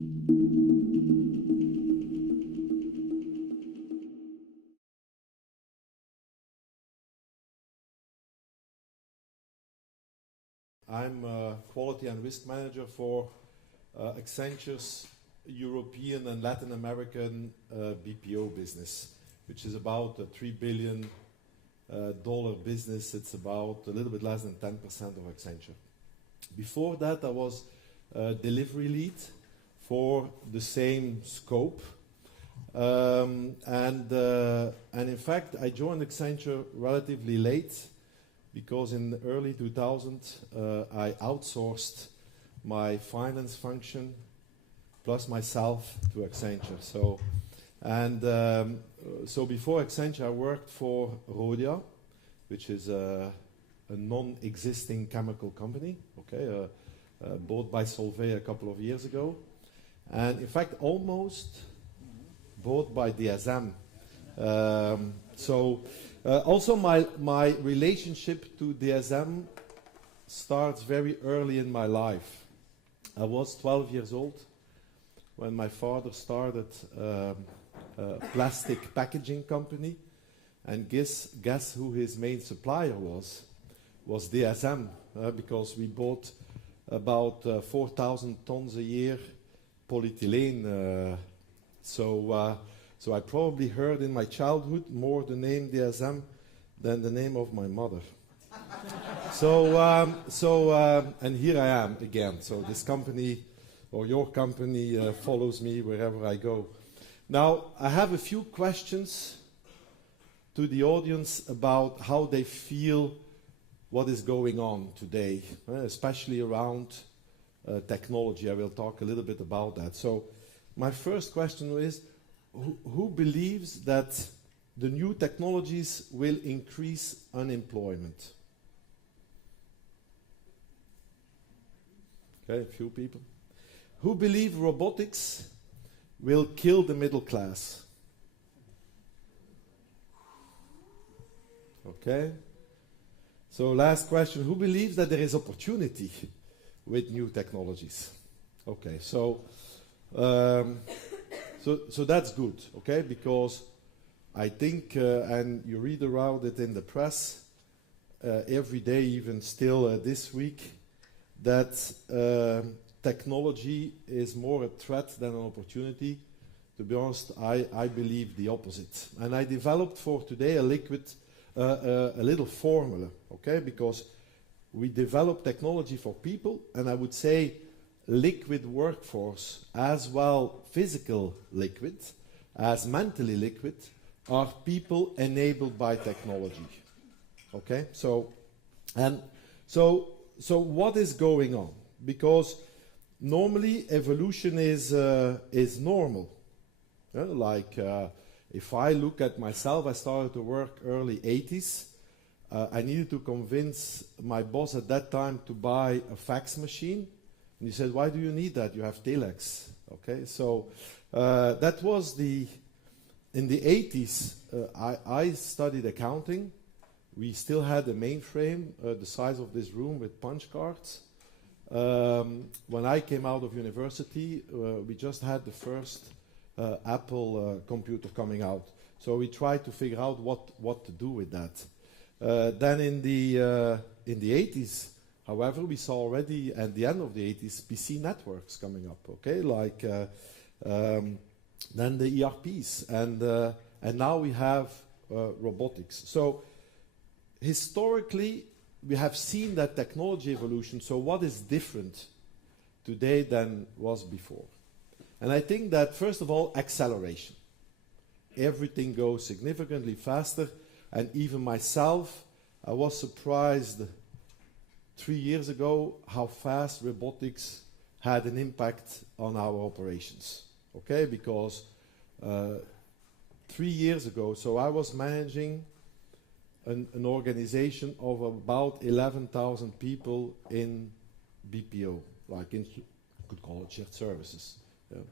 I'm a quality and risk manager for Accenture's European and Latin American BPO business, which is about a $3 billion business. It's about a little bit less than 10% of Accenture. Before that, I was delivery lead for the same scope. And in fact, I joined Accenture relatively late because in the early 2000s, I outsourced my finance function plus myself to Accenture. So before Accenture, I worked for Rhodia, which is a non-existing chemical company, okay, bought by Solvay a couple of years ago, and in fact almost bought by DSM. Also my relationship to DSM starts very early in my life. I was 12 years old when my father started a plastic packaging company, and guess who his main supplier was DSM, because we bought about 4,000 tons a year polyethylene. So I probably heard in my childhood more the name DSM than the name of my mother. And here I am again. So this company, or your company, follows me wherever I go. Now, I have a few questions to the audience about how they feel what is going on today, especially around technology. I will talk a little bit about that. So my first question is, who believes that the new technologies will increase unemployment? Okay, a few people. Who believe robotics will kill the middle class? Okay. So last question, who believes that there is opportunity with new technologies? Okay, so that's good, okay, because I think, and you read around it in the press every day, even still this week, that technology is more a threat than an opportunity. To be honest, I believe the opposite. And I developed for today a little formula, okay, because we develop technology for people, and I would say liquid workforce, as well physical liquid as mentally liquid, are people enabled by technology. Okay, so what is going on? Because normally evolution is normal. If I look at myself, I started to work early 80s. I needed to convince my boss at that time to buy a fax machine. And he said, why do you need that? You have telex. Okay, so that was in the 80s, I studied accounting. We still had a mainframe the size of this room with punch cards. When I came out of university, we just had the first Apple computer coming out. So we tried to figure out what to do with that. Then in the 80s, however, we saw already at the end of the 80s PC networks coming up, okay, like then the ERPs, and now we have robotics. So historically, we have seen that technology evolution. So what is different today than was before? And I think that, first of all, acceleration. Everything goes significantly faster, and even myself, I was surprised 3 years ago how fast robotics had an impact on our operations. Okay, because 3 years ago, so I was managing an organization of about 11,000 people in BPO, like you could call it shared services. Yeah.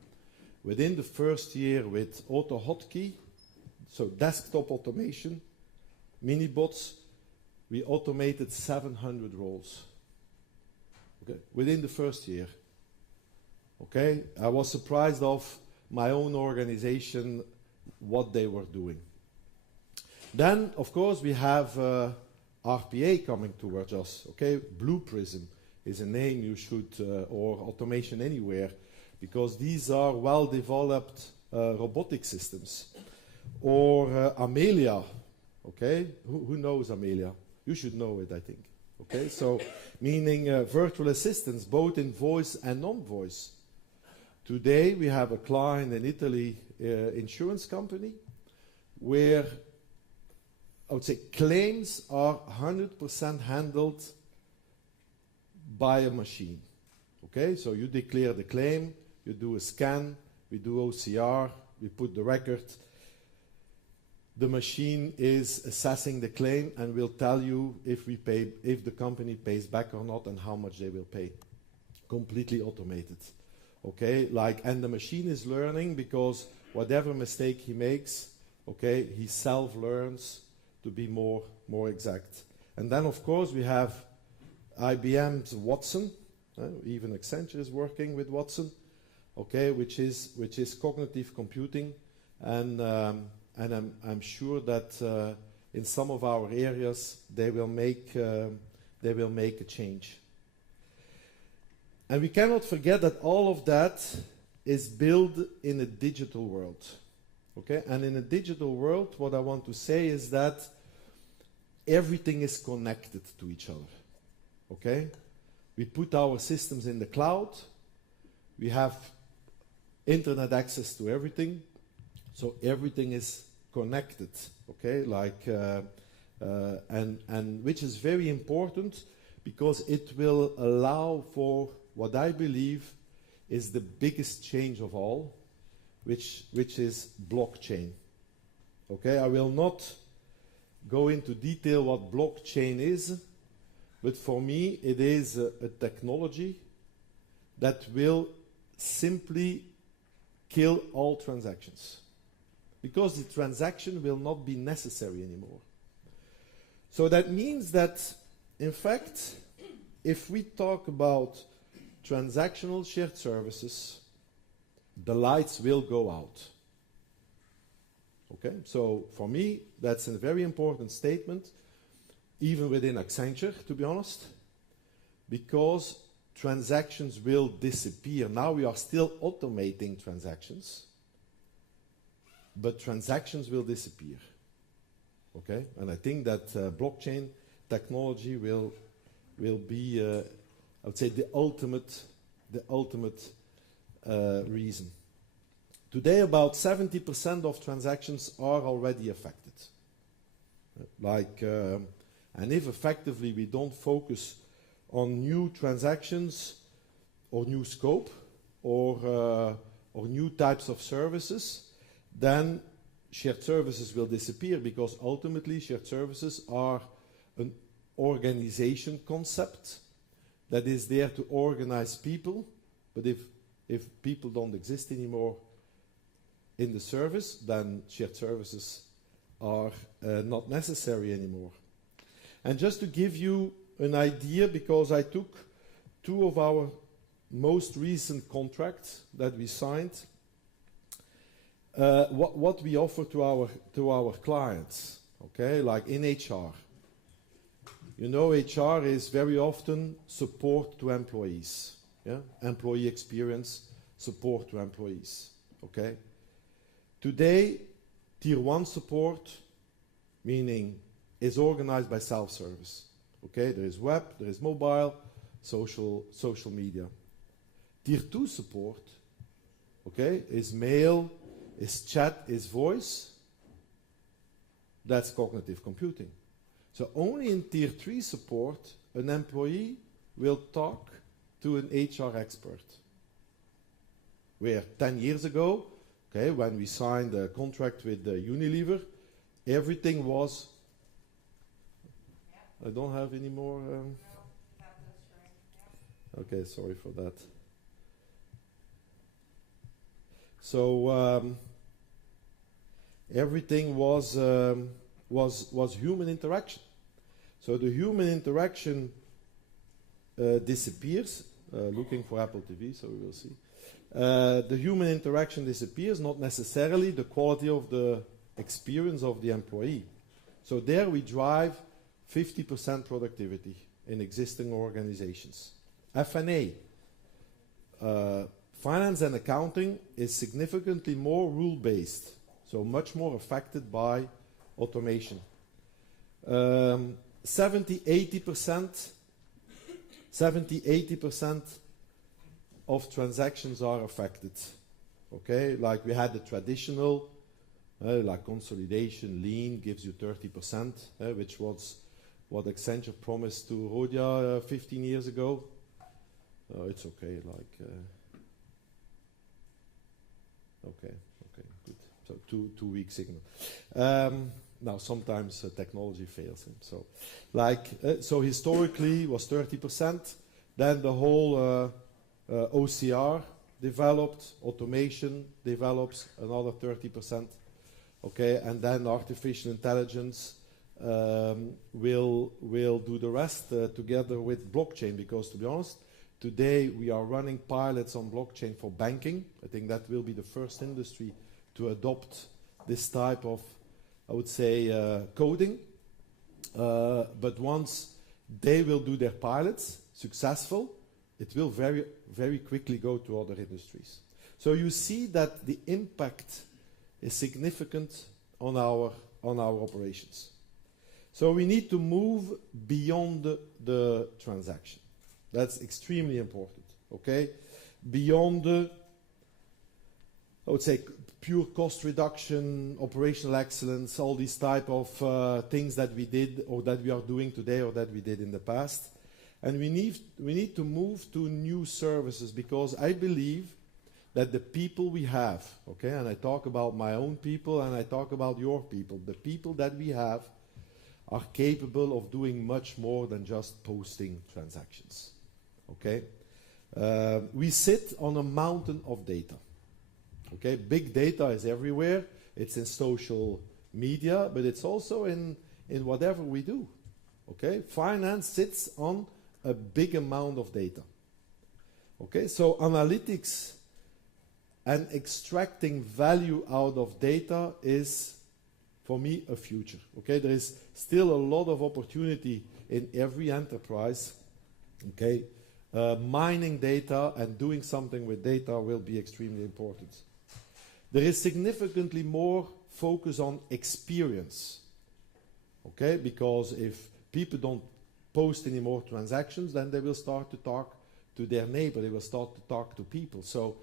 Within the first year with auto hotkey, so desktop automation, mini-bots, we automated 700 roles. Okay. Within the first year. Okay, I was surprised of my own organization, what they were doing. Then, of course, we have RPA coming towards us. Okay, Blue Prism is a name you should, or Automation Anywhere, because these are well-developed robotic systems. Or Amelia. Okay, who knows Amelia? You should know it, I think. Okay, so meaning virtual assistants, both in voice and non-voice. Today we have a client in Italy, insurance company, where I would say claims are 100% handled by a machine. Okay, so you declare the claim, you do a scan, we do OCR, we put the record. The machine is assessing the claim and will tell you if the company pays back or not and how much they will pay. Completely automated. Okay, and the machine is learning because whatever mistake he makes, okay, he self-learns to be more exact. And then, of course, we have IBM's Watson. Even Accenture is working with Watson, okay, which is cognitive computing, and I'm sure that in some of our areas they will make a change. And we cannot forget that all of that is built in a digital world. Okay? And in a digital world, what I want to say is that everything is connected to each other. Okay? We put our systems in the cloud. We have internet access to everything. So everything is connected. Okay? And which is very important because it will allow for what I believe is the biggest change of all, which is blockchain. Okay, I will not go into detail what blockchain is, but for me it is a technology that will simply kill all transactions, because the transaction will not be necessary anymore. So that means that, in fact, if we talk about transactional shared services, the lights will go out. Okay, so for me, that's a very important statement, even within Accenture, to be honest, because transactions will disappear. Now we are still automating transactions, but transactions will disappear. Okay, and I think that blockchain technology will be, I would say, the ultimate reason. Today, about 70% of transactions are already affected. And if effectively we don't focus on new transactions or new scope or new types of services, then shared services will disappear, because ultimately shared services are an organization concept that is there to organize people. But if people don't exist anymore in the service, then shared services are not necessary anymore. And just to give you an idea, because I took two of our most recent contracts that we signed, what we offer to our clients, okay, like in HR. You know, HR is very often support to employees, yeah, employee experience, support to employees, okay. Today, Tier 1 support, meaning, is organized by self-service, okay. There is web, there is mobile, social media. Tier 2 support, okay, is mail, is chat, is voice. That's cognitive computing. So only in Tier 3 support, an employee will talk to an HR expert. Where 10 years ago, okay, when we signed a contract with Unilever, everything was... I don't have any more... No, that was showing. Yeah. Okay, sorry for that. So everything was human interaction. So the human interaction disappears. Looking for Apple TV, so we will see. The human interaction disappears, not necessarily the quality of the experience of the employee. So there we drive 50% productivity in existing organizations. F&A, finance and accounting, is significantly more rule-based, so much more affected by automation. 70-80% of transactions are affected. Okay, like we had the traditional, like consolidation, lean gives you 30%, which was what Accenture promised to Rodia 15 years ago. It's okay, like, okay, good. So two week signal. Now sometimes technology fails him. So, like, so historically was 30%. Then the whole OCR developed, automation develops another 30%. Okay, and then artificial intelligence will do the rest together with blockchain. Because to be honest, today we are running pilots on blockchain for banking. I think that will be the first industry to adopt this type of, I would say, coding. But once they will do their pilots successful, it will very, very quickly go to other industries. So you see that the impact is significant on our operations. So we need to move beyond the transaction. That's extremely important, okay? Beyond the, I would say, pure cost reduction, operational excellence, all these type of things that we did or that we are doing today or that we did in the past. And we need to move to new services, because I believe that the people we have, okay, and I talk about my own people and I talk about your people, the people that we have are capable of doing much more than just posting transactions, okay? We sit on a mountain of data, okay? Big data is everywhere. It's in social media, but it's also in whatever we do, okay? Finance sits on a big amount of data, okay? So analytics and extracting value out of data is, for me, a future. Okay, there is still a lot of opportunity in every enterprise. Okay, mining data and doing something with data will be extremely important. There is significantly more focus on experience. Okay, because if people don't post any more transactions, then they will start to talk to their neighbor. They will start to talk to people. So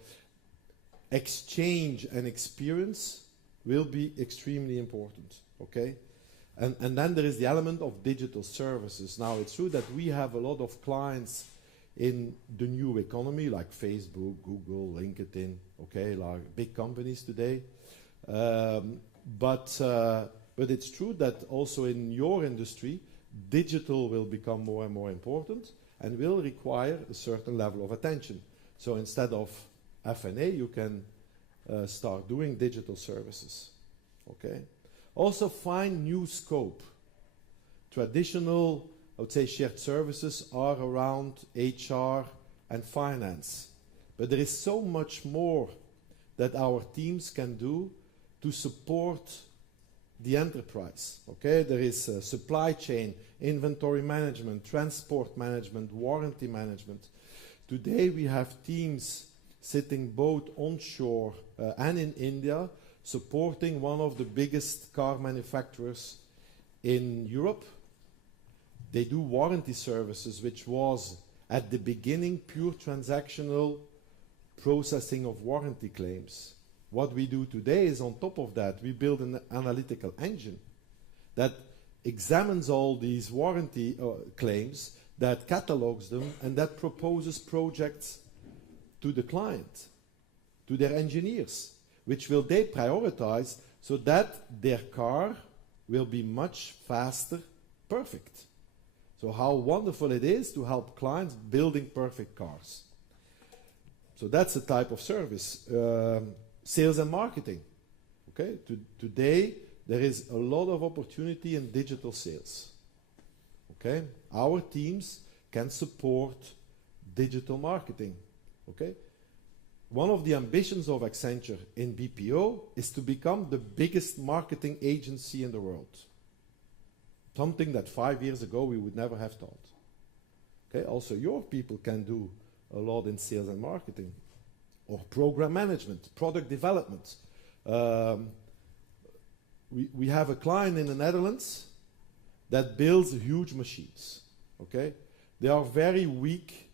exchange and experience will be extremely important, okay? And then there is the element of digital services. Now, it's true that we have a lot of clients in the new economy, like Facebook, Google, LinkedIn, okay, like big companies today. But it's true that also in your industry, digital will become more and more important and will require a certain level of attention. So instead of F&A, you can start doing digital services, okay? Also find new scope. Traditional, I would say, shared services are around HR and finance. But there is so much more that our teams can do to support the enterprise, okay? There is supply chain, inventory management, transport management, warranty management. Today we have teams sitting both onshore and in India, supporting one of the biggest car manufacturers in Europe. They do warranty services, which was at the beginning pure transactional processing of warranty claims. What we do today is, on top of that, we build an analytical engine that examines all these warranty claims, that catalogs them, and that proposes projects to the client, to their engineers, which will they prioritize so that their car will be much faster, perfect. So how wonderful it is to help clients building perfect cars. So that's a type of service. Sales and marketing. Okay, today there is a lot of opportunity in digital sales. Okay, our teams can support digital marketing. Okay, one of the ambitions of Accenture in BPO is to become the biggest marketing agency in the world. Something that 5 years ago we would never have thought. Okay, also your people can do a lot in sales and marketing, or program management, product development. We have a client in the Netherlands that builds huge machines. Okay, they are very weak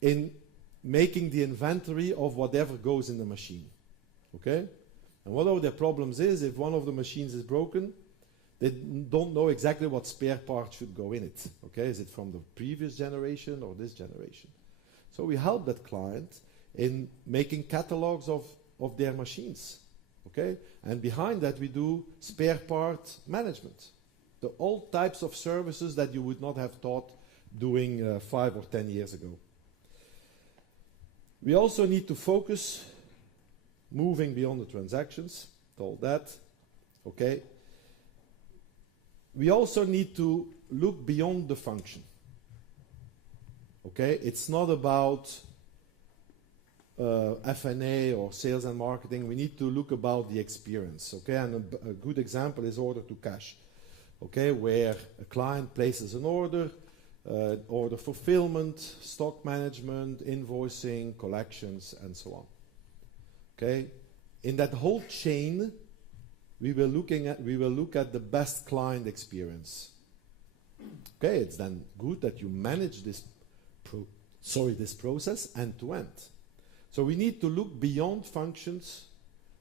in making the inventory of whatever goes in the machine. Okay, and one of their problems is if one of the machines is broken, they don't know exactly what spare part should go in it. Okay, is it from the previous generation or this generation? So we help that client in making catalogs of their machines. Okay, and behind that we do spare part management. All types of services that you would not have thought doing 5 or 10 years ago. We also need to focus, moving beyond the transactions, all that. Okay. We also need to look beyond the function. Okay, it's not about F&A or sales and marketing. We need to look about the experience. Okay, and a good example is order to cash. Okay, where a client places an order fulfillment, stock management, invoicing, collections, and so on. Okay, in that whole chain, we will look at the best client experience. Okay, it's then good that you manage this process end to end. So we need to look beyond functions,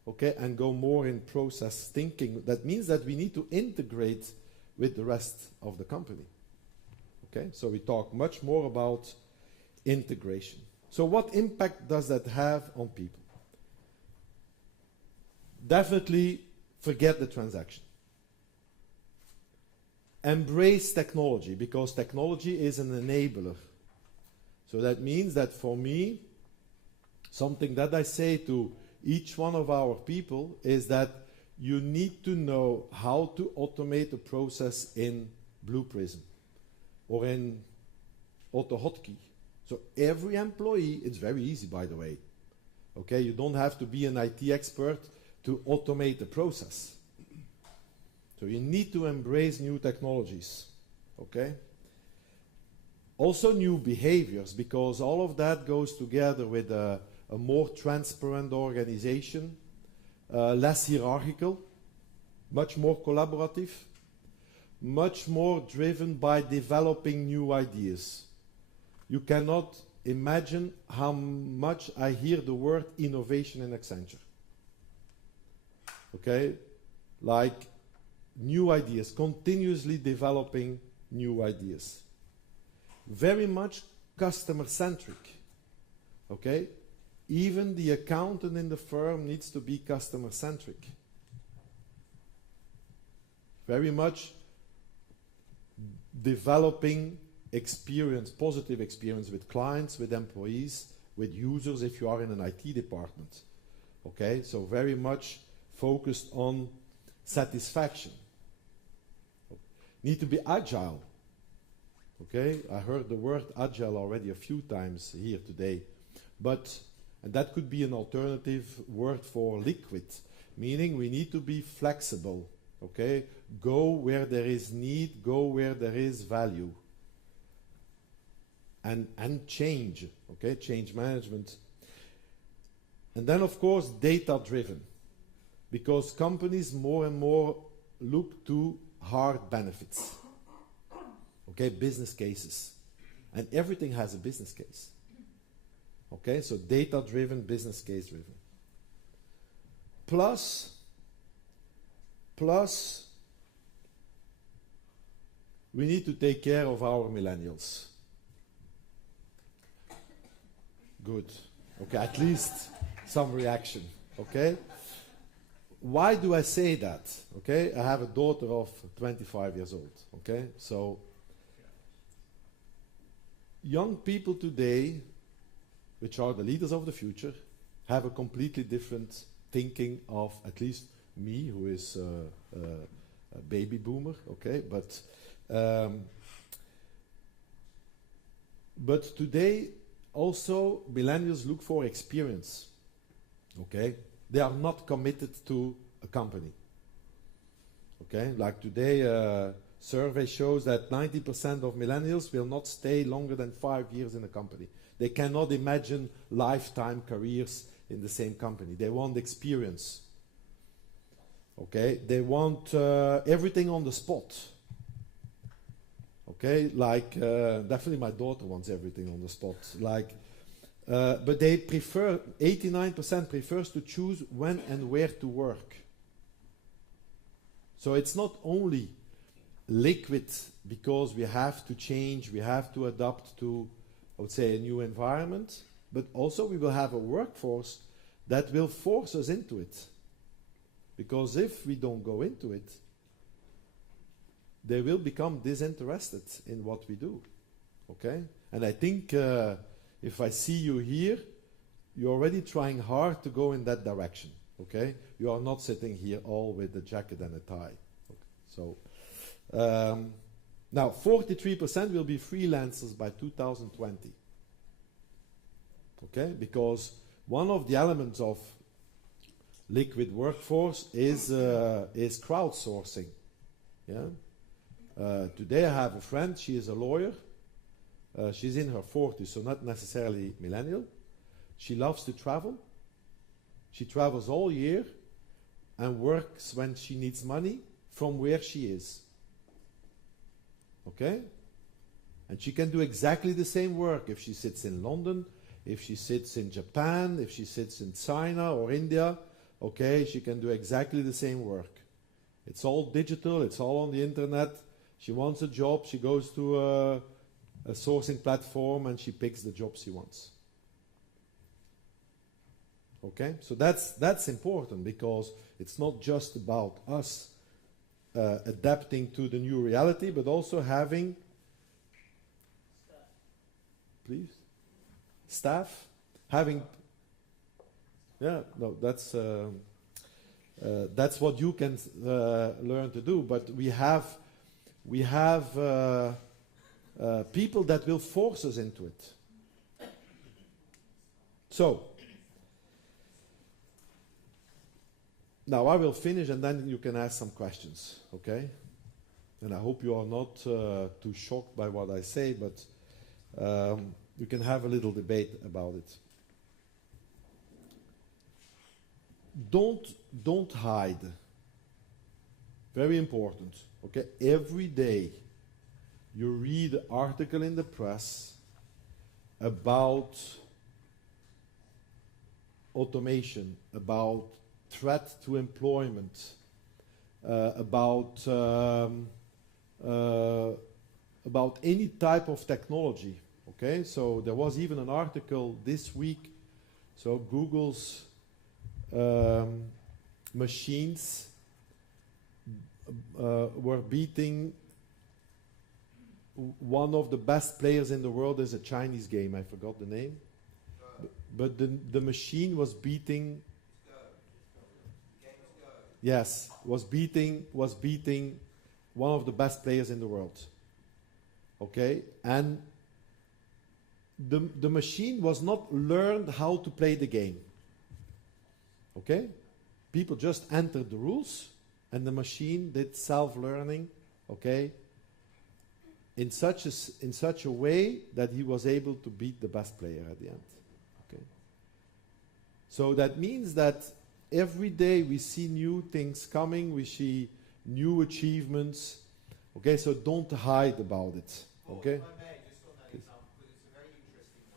okay, and go more in process thinking. That means that we need to integrate with the rest of the company. Okay, so we talk much more about integration. So what impact does that have on people? Definitely forget the transaction. Embrace technology, because technology is an enabler. So that means that for me, something that I say to each one of our people is that you need to know how to automate a process in Blue Prism or in AutoHotkey. So every employee, it's very easy, by the way. Okay, you don't have to be an IT expert to automate the process. So you need to embrace new technologies. Okay? Also new behaviors, because all of that goes together with a more transparent organization, less hierarchical, much more collaborative, much more driven by developing new ideas. You cannot imagine how much I hear the word innovation in Accenture. Okay? Like new ideas, continuously developing new ideas. Very much customer-centric. Okay? Even the accountant in the firm needs to be customer-centric. Very much developing experience, positive experience with clients, with employees, with users if you are in an IT department. Okay, so very much focused on satisfaction. Need to be agile. Okay, I heard the word agile already a few times here today, and that could be an alternative word for liquid, meaning we need to be flexible. Okay, go where there is need, go where there is value. And change, okay, change management. And then of course data-driven, because companies more and more look to hard benefits, okay, business cases. And everything has a business case. Okay, so data-driven, business case-driven. Plus, we need to take care of our millennials. Good. Okay, at least some reaction. Okay? Why do I say that? Okay, I have a daughter of 25 years old. Okay, so young people today, which are the leaders of the future, have a completely different thinking of at least me, who is a baby boomer. Okay, but today also, millennials look for experience. Okay? They are not committed to a company. Okay? Like today, survey shows that 90% of millennials will not stay longer than 5 years in a company. They cannot imagine lifetime careers in the same company. They want experience. Okay? They want everything on the spot. Okay? Like, definitely my daughter wants everything on the spot. Like, but they prefer, 89% prefers to choose when and where to work. So it's not only liquid because we have to change, we have to adapt to, I would say, a new environment, but also we will have a workforce that will force us into it. Because if we don't go into it, they will become disinterested in what we do. Okay? And I think if I see you here, you're already trying hard to go in that direction. Okay? You are not sitting here all with a jacket and a tie. Okay. So, now 43% will be freelancers by 2020. Okay? Because one of the elements of liquid workforce is crowdsourcing. Yeah? Today I have a friend, she is a lawyer. She's in her 40s, so not necessarily millennial. She loves to travel. She travels all year and works when she needs money from where she is. Okay? And she can do exactly the same work if she sits in London, if she sits in Japan, if she sits in China or India. Okay, she can do exactly the same work. It's all digital, it's all on the internet. She wants a job, she goes to a sourcing platform and she picks the job she wants. Okay, so that's important because it's not just about us adapting to the new reality, but also having, please, staff, having, yeah, no, that's what you can learn to do. But we have people that will force us into it. So, now I will finish and then you can ask some questions, okay? And I hope you are not too shocked by what I say, but you can have a little debate about it. Don't hide. Very important, okay? Every day you read an article in the press about automation, about threat to employment, about any type of technology. Okay, so there was even an article this week. So Google's machines were beating one of the best players in the world. Is a Chinese game. I forgot the name, but the machine was beating. Yes, was beating one of the best players in the world. Okay, and the machine was not learned how to play the game. Okay, people just entered the rules, and the machine did self-learning. Okay, in such a way that he was able to beat the best player at the end. Okay, so that means that every day we see new things coming, we see new achievements. Okay, so don't hide about it. Okay. If I may, just on that example, because it's a very interesting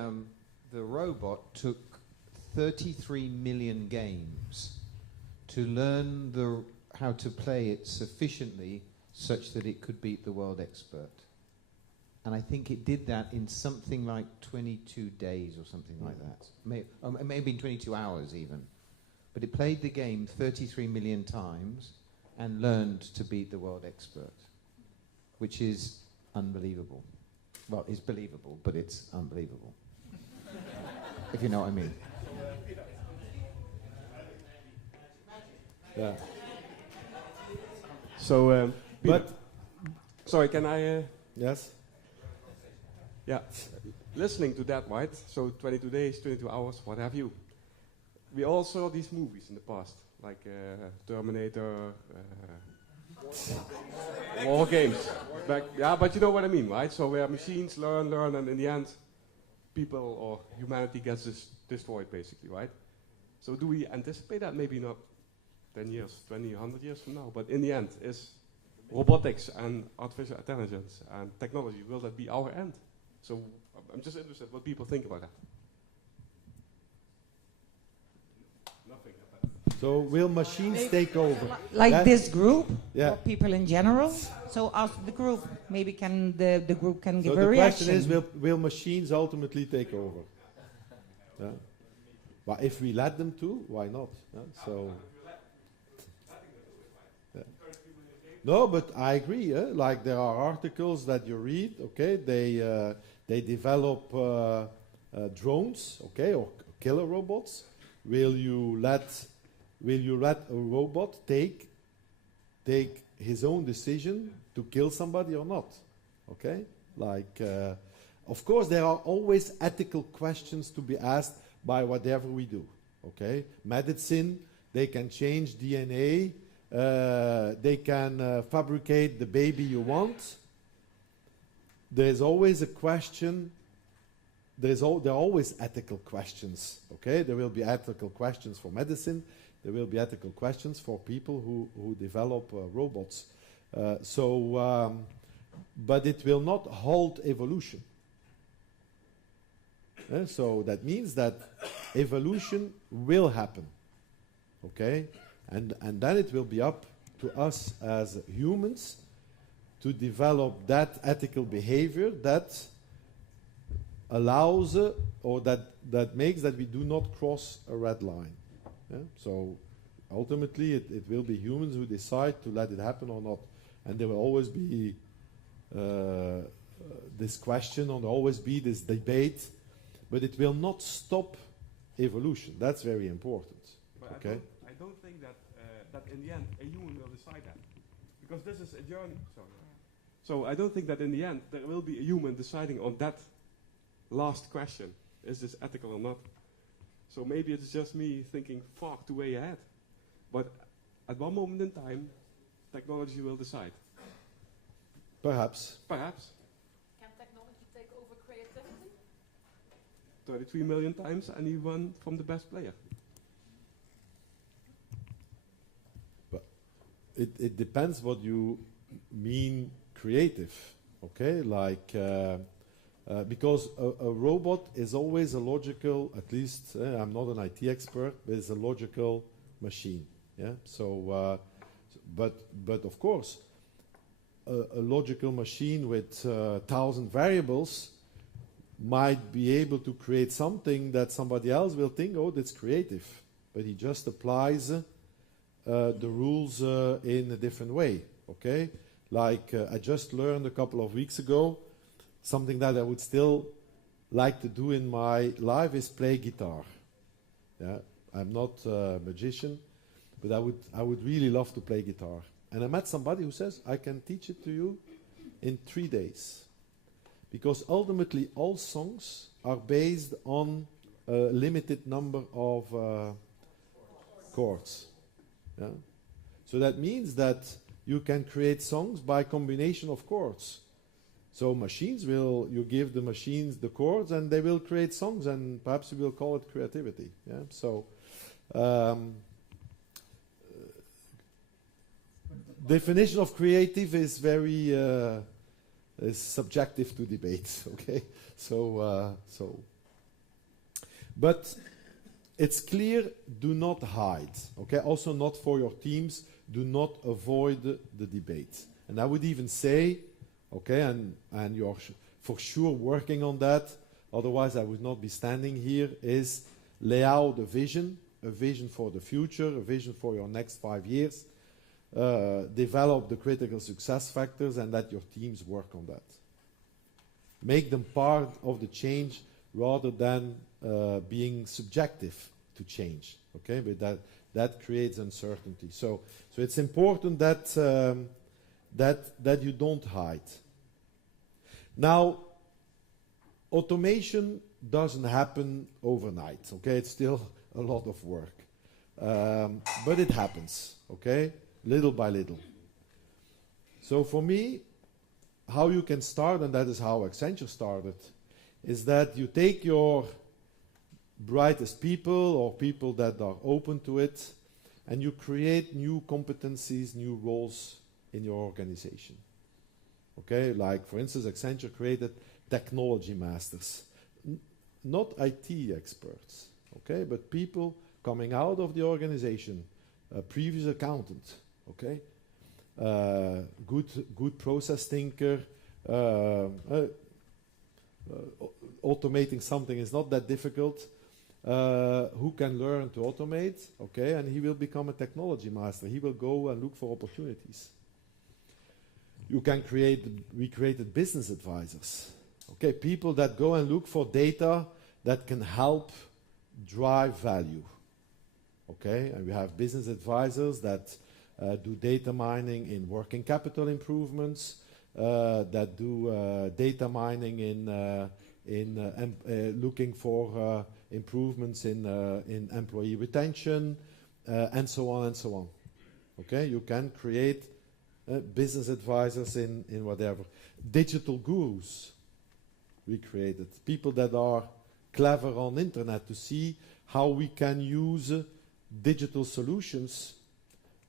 one. The robot took 33 million games to learn how to play it sufficiently such that it could beat the world expert. And I think it did that in something like 22 days or something like that. Maybe in 22 hours even. But it played the game 33 million times and learned to beat the world expert, which is unbelievable. Well, it's believable, but it's unbelievable. If you know what I mean. Yeah. So, but sorry, can I? Yes. Yeah, listening to that, right? So 22 days, 22 hours, what have you. We all saw these movies in the past, like Terminator, War Games. Yeah, but you know what I mean, right? So where machines learn, and in the end, people or humanity gets destroyed, basically, right? So do we anticipate that? Maybe not 10 years, 20, 100 years from now, but in the end, is robotics and artificial intelligence and technology, will that be our end? So I'm just interested what people think about that. Nothing. So will machines take over? Like this group, Yeah. or people in general? So as the group, maybe the group can give So a the reaction. question is, will machines ultimately take over? Yeah. But if we let them to, why not? Yeah. So. Yeah. No, but I agree. Like there are articles that you read. Okay, they develop drones. Okay, or killer robots. Will you let a robot take his own decision to kill somebody or not? Okay, like of course there are always ethical questions to be asked by whatever we do. Okay, medicine, they can change DNA, they can fabricate the baby you want. There is always a question. There are always ethical questions. Okay, there will be ethical questions for medicine. There will be ethical questions for people who develop robots. But it will not halt evolution. So that means that evolution will happen. Okay, and then it will be up to us as humans to develop that ethical behavior that allows or that makes that we do not cross a red line. Yeah? So ultimately it will be humans who decide to let it happen or not. And there will always be this question, or there will always be this debate, but it will not stop evolution. That's very important. But okay? I don't think that in the end a human will decide that. Because this is a journey. Sorry. So I don't think that in the end there will be a human deciding on that last question. Is this ethical or not? So maybe it's just me thinking far too way ahead. But at one moment in time, technology will decide. Perhaps. Perhaps. Can technology take over creativity? 33 million times anyone from the best player. But it depends what you mean creative. Okay, like because a robot is always a logical, at least I'm not an IT expert, but it's a logical machine. Yeah. So, but of course, a logical machine with 1,000 variables might be able to create something that somebody else will think, oh, that's creative, but he just applies the rules in a different way. Okay. Like I just learned a couple of weeks ago, something that I would still like to do in my life is play guitar. Yeah, I'm not a magician, but I would really love to play guitar. And I met somebody who says, I can teach it to you in 3 days. Because ultimately all songs are based on a limited number of chords. Yeah? So that means that you can create songs by combination of chords. So you give the machines the chords and they will create songs, and perhaps you will call it creativity. Yeah. So definition of creative is very is subjective to debate. Okay. But it's clear, do not hide. Okay. Also not for your teams, do not avoid the debate. And I would even say, okay, and you're for sure working on that, otherwise I would not be standing here, is lay out a vision for the future, a vision for your next 5 years, develop the critical success factors, and let your teams work on that. Make them part of the change rather than being subjective to change, okay, but that creates uncertainty. So it's important that you don't hide. Now, Automation doesn't happen overnight, okay? It's still a lot of work. But it happens, okay? Little by little. So for me, how you can start, and that is how Accenture started, is that you take your brightest people or people that are open to it, and you create new competencies, new roles in your organization. Okay, like for instance, Accenture created technology masters, not IT experts, okay, but people coming out of the organization, a previous accountant, okay, good process thinker, automating something is not that difficult, who can learn to automate, okay, and he will become a technology master. He will go and look for opportunities. You can we created business advisors, okay, people that go and look for data that can help drive value, okay, and we have business advisors that do data mining in working capital improvements, that do data mining in looking for improvements in employee retention, and so on and so on. Okay, you can create business advisors in whatever. Digital gurus we created. People that are clever on internet to see how we can use digital solutions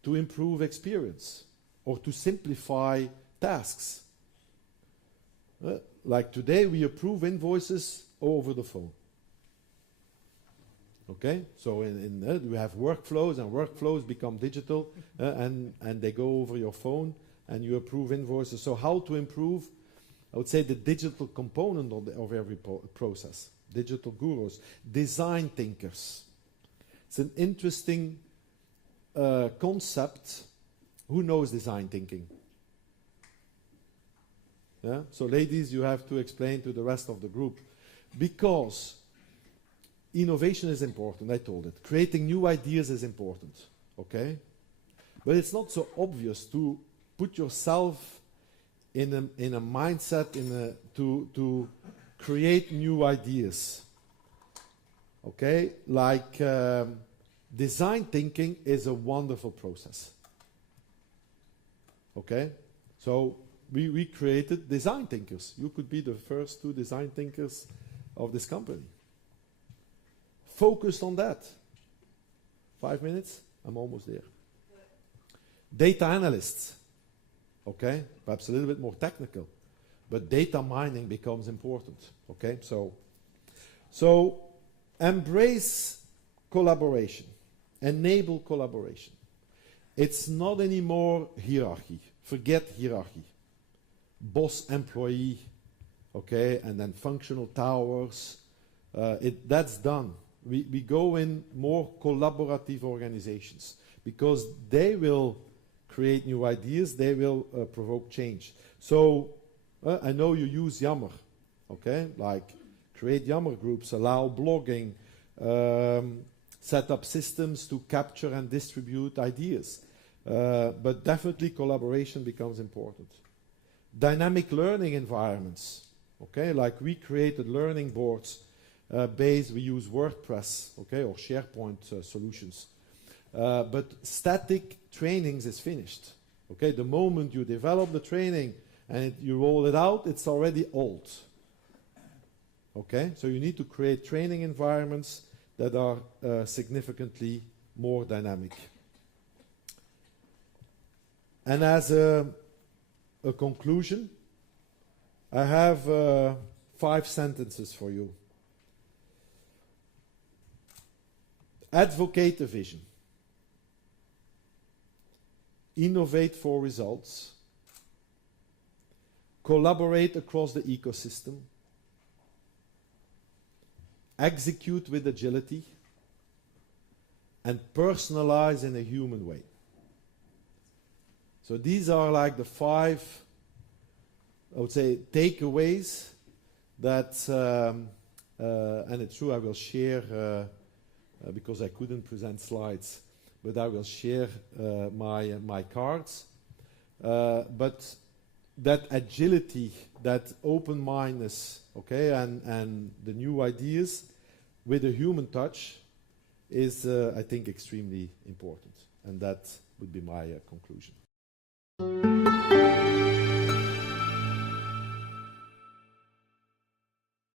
to improve experience or to simplify tasks. Like today we approve invoices over the phone. Okay, so we have workflows, and workflows become digital, and they go over your phone, and you approve invoices. So how to improve, I would say, the digital component of every process. Digital gurus, design thinkers. It's an interesting concept. Who knows design thinking? Yeah? So ladies, you have to explain to the rest of the group. Because innovation is important, I told it. Creating new ideas is important, okay? But it's not so obvious to put yourself in a mindset to create new ideas, okay? Like design thinking is a wonderful process, okay? So we created design thinkers. You could be the first 2 design thinkers of this company. Focused on that. 5 minutes, I'm almost there. Data analysts, okay, perhaps a little bit more technical, but data mining becomes important, okay? So embrace collaboration, enable collaboration. It's not anymore hierarchy. Forget hierarchy. Boss-employee, okay, and then functional towers. That's done. We go in more collaborative organizations because they will create new ideas, they will provoke change. So I know you use Yammer, okay? Like create Yammer groups, allow blogging, set up systems to capture and distribute ideas. But definitely collaboration becomes important. Dynamic learning environments, okay? Like we created learning boards. We use WordPress, okay, or SharePoint solutions. But static trainings is finished. Okay, the moment you develop the training and you roll it out, it's already old. Okay, so you need to create training environments that are significantly more dynamic. And as a conclusion, I have 5 sentences for you. Advocate a vision. Innovate for results. Collaborate across the ecosystem. Execute with agility. And personalize in a human way. So these are like the 5, I would say, takeaways that, and it's true, I will share because I couldn't present slides, but I will share my cards. But that agility, that open-mindedness, okay, and the new ideas with a human touch is, I think, extremely important. And that would be my conclusion.